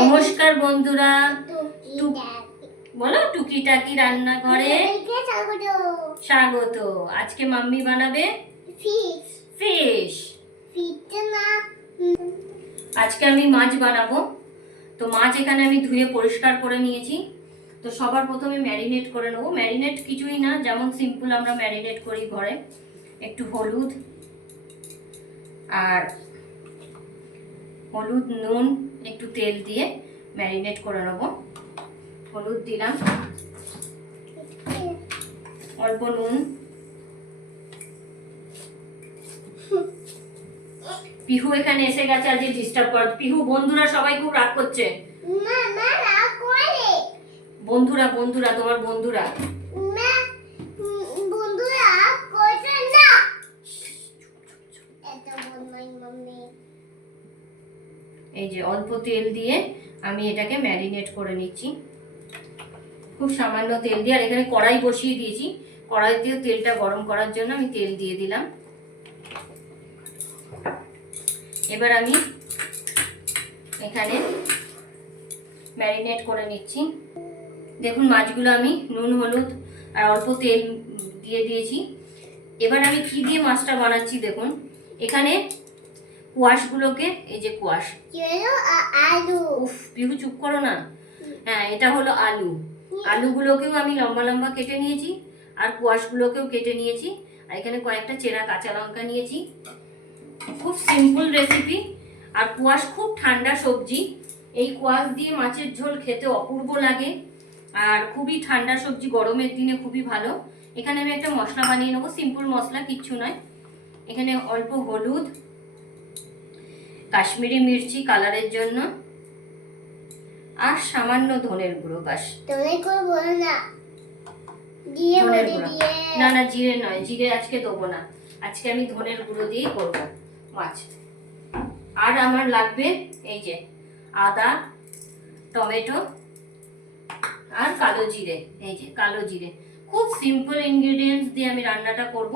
নমস্কার বন্ধুরা। বলো টুকিটাকি রান্নাঘরে স্বাগত। স্বাগত। আজকে মাম্মি বানাবে ফিশ। আজকে আমি মাছ বানাবো। তো মাছ এখানে আমি ধুয়ে পরিষ্কার করে নিয়েছি। তো সবার প্রথমে ম্যারিনেট করে নেব। ম্যারিনেট কিছুই না যেমন সিম্পল আমরা ম্যারিনেট করি ঘরে। একটু হলুদ। আর হলুদ নুন একটু তেল দিয়ে ম্যারিনেট করে নেব। হলুদ দিলাম। অল্প নুন। পিহু এখানে এসে গেছে আজকে ডিস্টার্ব কর পিহু বন্ধুরা সবাই খুব রাগ করছে। বন্ধুরা বন্ধুরা তোমার বন্ধুরা মা উম, বন্ধুরা করছে না এটা বলমাই মাম্মি এই যে অল্প তেল দিয়ে আমি এটাকে ম্যারিনেট করে নিচ্ছি। খুব সামান্য তেল দিয়ে, আর এখানে কড়াই বসিয়ে দিয়েছি। কড়াই দিয়ে তেলটা গরম করার জন্য আমি তেল দিয়ে দিলাম। এবার আমি এখানে ম্যারিনেট করে নিচ্ছি। দেখুন, মাছগুলো আমি নুন, হলুদ আর অল্প তেল দিয়ে দিয়েছি। এবার আমি কি দিয়ে মাছটা বানাচ্ছি দেখুন। এখানে কোয়াশগুলোকে এই যে কোয়াশ। আলু। উফ পিহু চুপ করো না। হ্যাঁ এটা হলো আলু। আলুগুলোকেও আমি লম্বা লম্বা কেটে নিয়েছি আর কোয়াশগুলোকেও কেটে নিয়েছি। আর এখানে কয়েকটা চেরা কাঁচা লঙ্কা নিয়েছি। খুব সিম্পল রেসিপি আর কোয়াশ খুব ঠান্ডা সবজি। এই কোয়াশ দিয়ে মাছের ঝোল খেতে অপূর্ব লাগে। আর খুবই ঠান্ডা সবজি গরমের দিনে খুবই ভালো। এখানে আমি একটা মশলা বানিয়ে নেব। সিম্পল মশলা কিচ্ছু নয়। এখানে অল্প হলুদ কাশ্মীরি মির্চি কালারের জন্য আর সামান্য ধনের গুঁড়ো বাস। ধনের গুঁড়ো না। না জিরে নয় জিরে আজকে দেবো না। আজকে আমি ধনের গুঁড়ো দিয়েই করব মাছ। আর আমার লাগবে এই যে আদা টমেটো আর কালো জিরে এই যে কালো জিরে। খুব সিম্পল ইনগ্রেডিয়েন্টস দিয়ে আমি রান্নাটা করব।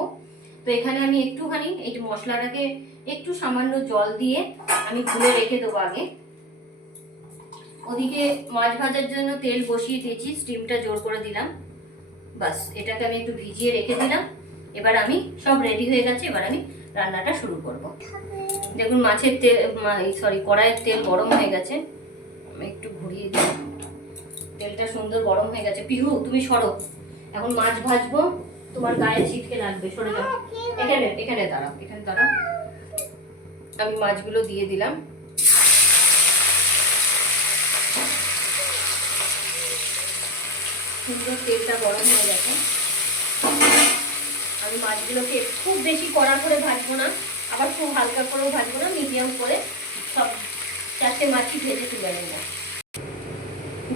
তো এখানে আমি একটুখানি এই মশলাটাকে একটু সামান্য জল দিয়ে আমি গুলে রেখে দেবো আগে। ওদিকে মাছ ভাজার জন্য তেল বসিয়ে দিয়েছি স্টিমটা জোর করে দিলাম। বাস, এটাকে আমি একটু ভিজিয়ে রেখে দিলাম। এবার আমি সব রেডি হয়ে গেছে, এবার আমি রান্নাটা শুরু করব। দেখুন, মাছের তেল সরি কড়াইয়ের তেল গরম হয়ে গেছে। আমি একটু ঘুরিয়ে দিই। তেলটা সুন্দর গরম হয়ে গেছে। পিহু, তুমি সরো। এখন মাছ ভাজবো। তোমার গায়ে ছিটকে লাগবে, সরে যাও। এখানে এখানে দাঁড়াও এখানে দাঁড়াও। আমি মাছগুলো দিয়ে দিলাম। সুন্দর তেলটা গরম হয়ে গেছে। আমি মাছগুলোকে খুব বেশি কড়া করে ভাজবো না, আবার খুব হালকা করেও ভাজবো না, মিডিয়াম করে সব চারটে মাছই ভেজে তুলে নেব।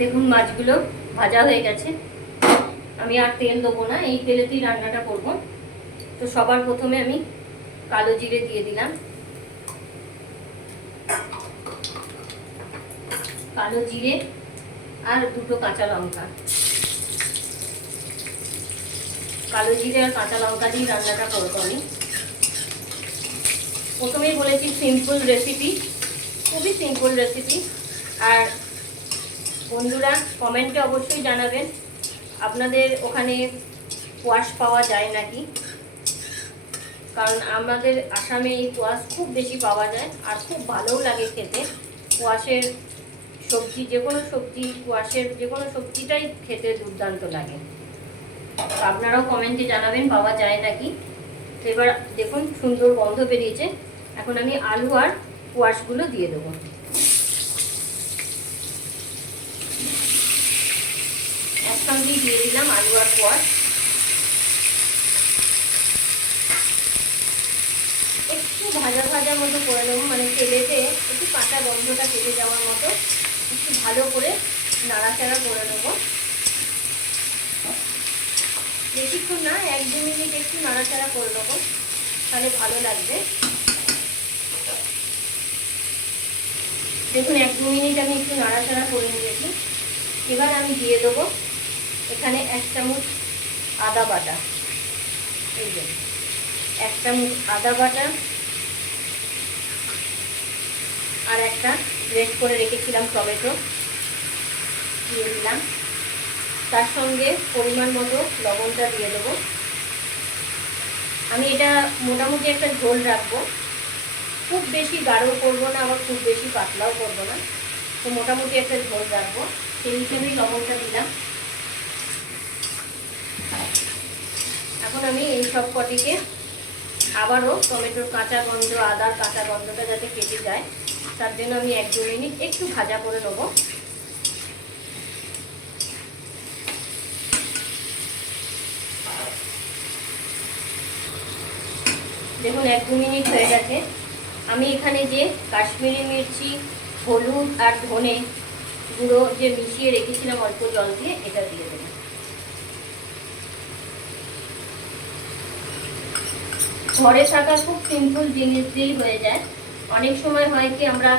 দেখুন মাছগুলো ভাজা হয়ে গেছে। আমি আর তেল দেবো না, এই তেলেতেই রান্নাটা করব। তো সবার প্রথমে আমি কালো জিরে দিয়ে দিলাম। কালো জিরে আর দুটো কাঁচা লঙ্কা। কালো জিরে আর কাঁচা লঙ্কা দিয়ে রান্নাটা করব আমি। প্রথমেই বলেছি সিম্পল রেসিপি খুবই সিম্পল রেসিপি আর বন্ধুরা কমেন্টে অবশ্যই জানাবেন আপনাদের ওখানে কোয়াশ পাওয়া যায় নাকি? কারণ আমাদের আসামে এই কোয়াশ খুব বেশি পাওয়া যায় আর খুব ভালোও লাগে খেতে। কোয়াশের সবজি, যে কোনো সবজি, কোয়াশের যে কোনো সবজিটাই খেতে দুর্দান্ত লাগে। আপনারাও কমেন্টে জানাবেন পাওয়া যায় নাকি? এবার দেখুন, সুন্দর গন্ধ বেরিয়েছে। এখন আমি আলু আর কোয়াশগুলো দিয়ে দেবো। একসঙ্গেই দিয়ে দিলাম আলু আর কোয়াশ একটু ভাজা ভাজা মতো করে নেব মানে তেলেতে একটু কাঁচা গন্ধটা কেটে যাওয়ার মতো। একটু ভালো করে নাড়াচাড়া করে নেব। বেশিক্ষণ না, এক দু মিনিট একটু নাড়াচাড়া করে নেব, তাহলে ভালো লাগবে। দেখুন, এক দু মিনিট আমি একটু নাড়াচাড়া করে নিয়েছি। এবার আমি দিয়ে দেবো এখানে এক চামচ আদা বাটা। এই যে, এক চামচ আদা বাটা আর একটা গ্রেট করে রেখেছিলাম টমেটো, দিয়ে দিলাম। তার সঙ্গে পরিমাণ মতো লবণটা দিয়ে দেবো। আমি এটা মোটামুটি একটা ঝোল রাখব। খুব বেশি গাঢ় করব না, আবার খুব বেশি পাতলাও করব না। তো মোটামুটি একটা ঝোল রাখব। সেই হিসেবেই লবণটা দিলাম। এখন আমি এই সব কটিকে আবারও টমেটোর কাঁচা গন্ধ, আদার কাঁচা গন্ধটা যাতে কেটে যায়, তার জন্য আমি এক দু মিনিট একটু ভাজা করে নেব। দেখুন, এক দু মিনিট হয়ে গেছে। আমি এখানে যে কাশ্মীরি মির্চি, হলুদ আর ধনে গুঁড়ো যে মিশিয়ে রেখেছিলাম অল্প জল দিয়ে, এটা দিয়ে দেবো। ঘরে থাকা খুব সিম্পল জিনিস দিয়েই হয়ে যায়। অনেক সময় হয় কি আমরা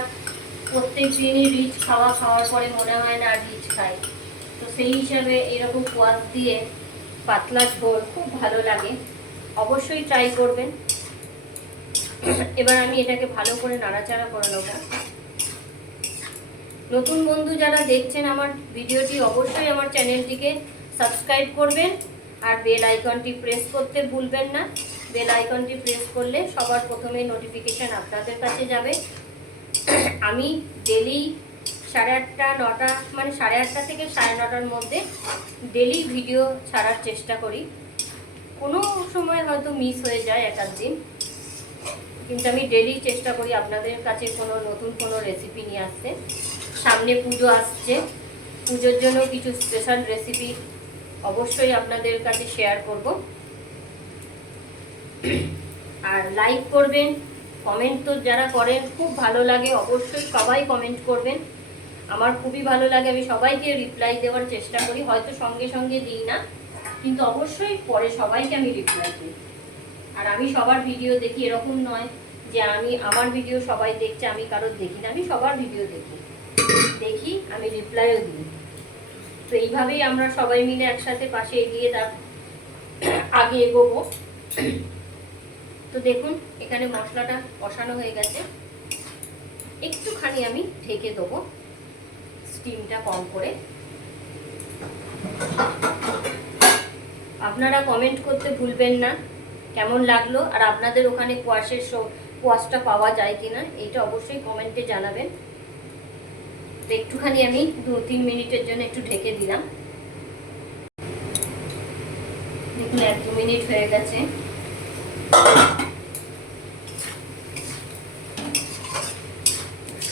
প্রত্যেক দিনই রিচ খাওয়া খাওয়ার পরে মনে হয় না রিচ খাই। তো সেই হিসাবে এরকম কোয়াশ দিয়ে পাতলা ঝোল খুব ভালো লাগে। অবশ্যই ট্রাই করবেন। এবার আমি এটাকে ভালো করে নাড়াচাড়া করে নেব। নতুন বন্ধু যারা দেখছেন আমার ভিডিওটি অবশ্যই আমার চ্যানেলটিকে সাবস্ক্রাইব করবেন। আর বেল আইকনটি প্রেস করতে ভুলবেন না। বেল আইকনটি প্রেস করলে সবার প্রথমে নোটিফিকেশান আপনাদের কাছে যাবে। আমি ডেলি সাড়ে আটটা, নটা মানে সাড়ে আটটা থেকে সাড়ে নটার মধ্যে ডেলি ভিডিও ছাড়ার চেষ্টা করি। কোনো সময় হয়তো মিস হয়ে যায় এক দিন কিন্তু আমি ডেলি চেষ্টা করি আপনাদের কাছে কোনো নতুন কোনো রেসিপি নিয়ে আসতে। সামনে পুজো আসছে। পুজোর জন্য কিছু স্পেশাল রেসিপি অবশ্যই আপনাদের কাছে শেয়ার করব। আর লাইক করবেন কমেন্ট তো যারা করেন, খুব ভালো লাগে, অবশ্যই সবাই কমেন্ট করবেন। আমার খুবই ভালো লাগে, আমি সবাইকে রিপ্লাই দেওয়ার চেষ্টা করি, হয়তো সঙ্গে সঙ্গে দিই না, কিন্তু অবশ্যই পরে সবাইকে আমি রিপ্লাই দিই আর আমি সবার ভিডিও দেখি, এরকম নয় যে আমি, আমার ভিডিও সবাই দেখছে, আমি কারোর দেখি না, আমি সবার ভিডিও দেখি। দেখি, আমি রিপ্লাইও দিই। তো এইভাবেই আমরা সবাই মিলে একসাথে পাশে এগিয়ে তার আগে এগোবো। তো দেখুন, এখানে মশলাটা কষানো হয়ে গেছে। একটুখানি আমি ঢেকে দেবো স্টিমটা কম করে। আপনারা কমেন্ট করতে ভুলবেন না, কেমন লাগল আর আপনাদের ওখানে কোয়াশের কোয়াশটা পাওয়া যায় কি না এইটা অবশ্যই কমেন্টে জানাবেন। তো একটুখানি আমি দু তিন মিনিটের জন্য একটু ঢেকে দিলাম। দেখুন, এক দু মিনিট হয়ে গেছে।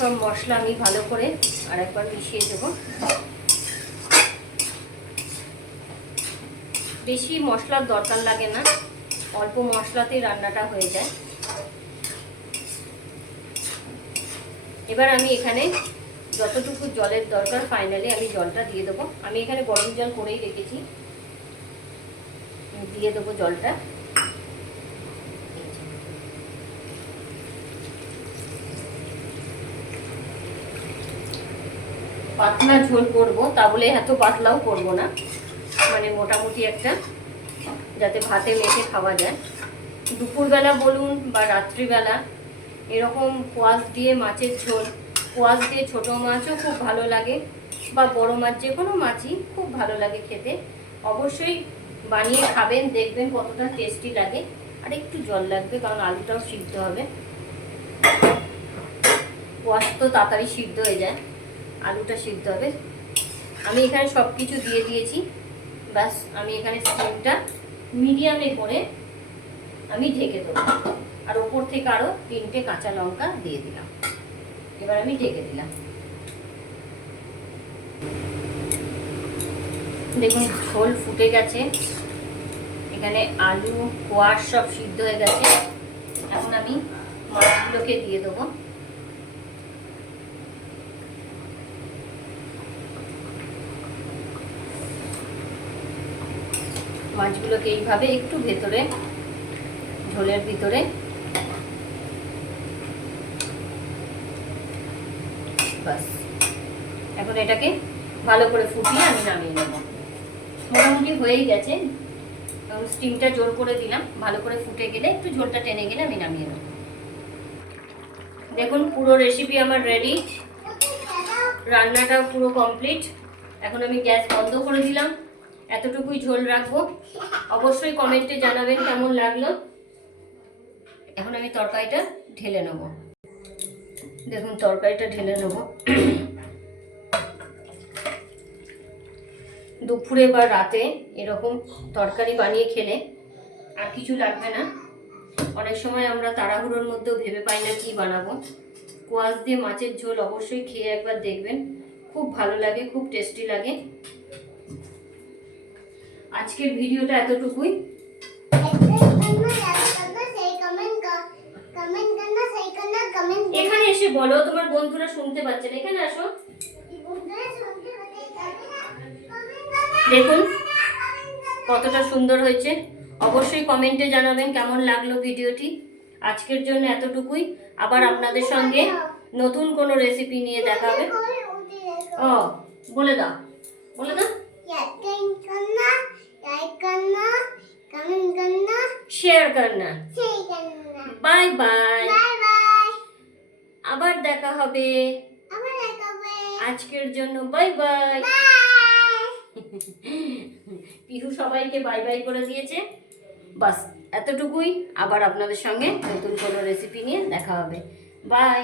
সব মশলা আমি ভালো করে আর একবার মিশিয়ে দেবো। বেশি মশলার দরকার লাগে না, অল্প মশলাতেই রান্নাটা হয়ে যায়। এবার আমি এখানে যতটুকু জলের দরকার ফাইনালি আমি জলটা দিয়ে দেবো। আমি এখানে গরম জল করেই রেখেছি। দিয়ে দেবো জলটা। পাতলা ঝোল করব, তা বলে এত পাতলাও করব না। মানে মোটামুটি একটা, যাতে ভাতে মেখে খাওয়া যায়। দুপুরবেলা বলুন বা রাত্রিবেলা, এরকম কোয়াশ দিয়ে মাছের ঝোল। কোয়াশ দিয়ে ছোটো মাছও খুব ভালো লাগে, বা বড় মাছ যে কোনো মাছই খুব ভালো লাগে খেতে। অবশ্যই বানিয়ে খাবেন, দেখবেন কতটা টেস্টি লাগে। আর একটু জল লাগবে, কারণ আলুটাও সিদ্ধ হবে। কোয়াশ তো তাড়াতাড়ি সিদ্ধ হয়ে যায়। আলুটা সিদ্ধ হবে। আমি এখানে সব কিছু দিয়ে দিয়েছি। ব্যাস, আমি এখানে স্টিমটা মিডিয়ামে করে আমি ঢেকে দেবো। আর ওপর থেকে আরও তিনটে কাঁচা লঙ্কা দিয়ে দিলাম। এবার আমি ঢেকে দিলাম। দেখুন, ঝোল ফুটে গেছে। এখানে আলু, কোয়াশ সব সিদ্ধ হয়ে গেছে। এখন আমি মাছগুলোকে দিয়ে দেবো। মাছগুলোকে এইভাবে একটু ভেতরে, ঝোলের ভিতরে। বাস। এখন এটাকে ভালো করে ফুটিয়ে আমি নামিয়ে নেব। মোটামুটি হয়েই গেছে। এখন স্টিমটা জোর করে দিলাম। ভালো করে ফুটে গেলে, একটু ঝোলটা টেনে গেলে আমি নামিয়ে নেব। দেখুন, পুরো রেসিপি আমার রেডি রান্নাটা পুরো কমপ্লিট এখন আমি গ্যাস বন্ধ করে দিলাম। এতটুকুই ঝোল রাখব। অবশ্যই কমেন্টে জানাবেন কেমন লাগল। এখন আমি তরকারিটা ঢেলে নেব। দেখুন, তরকারিটা ঢেলে নেব। দুপুরে বা রাতে এরকম তরকারি বানিয়ে খেলে আর কিছু লাগবে না। অনেক সময় আমরা তাড়াহুড়োর মধ্যেও ভেবে পাই না কি বানাবো। কোয়াশ দিয়ে মাছের ঝোল অবশ্যই খেয়ে একবার দেখবেন। খুব ভালো লাগে, খুব টেস্টি লাগে। আজকের ভিডিওটা এতটুকুই। এখানে এসে বলো তোমার বন্ধুরা শুনতে পাচ্ছে না। এখানে আসো। দেখুন কতটা সুন্দর হয়েছে। অবশ্যই কমেন্টে জানাবেন কেমন লাগল ভিডিওটি। আজকের জন্য এতটুকুই। আবার আপনাদের সঙ্গে নতুন কোনো রেসিপি নিয়ে দেখাবে ও বলে দাও। বলে দাও। लाइक करना कमेंट करना শেয়ার করনা शेयर करना বাই বাই बाय बाय আবার দেখা হবে আমার দেখাবে আজকের জন্য বাই বাই বাই পিহু সবাইকে বাই বাই করে দিয়েছে বাস এতটুকুই আবার আপনাদের সঙ্গে নতুন কোনো রেসিপি নিয়ে দেখা হবে বাই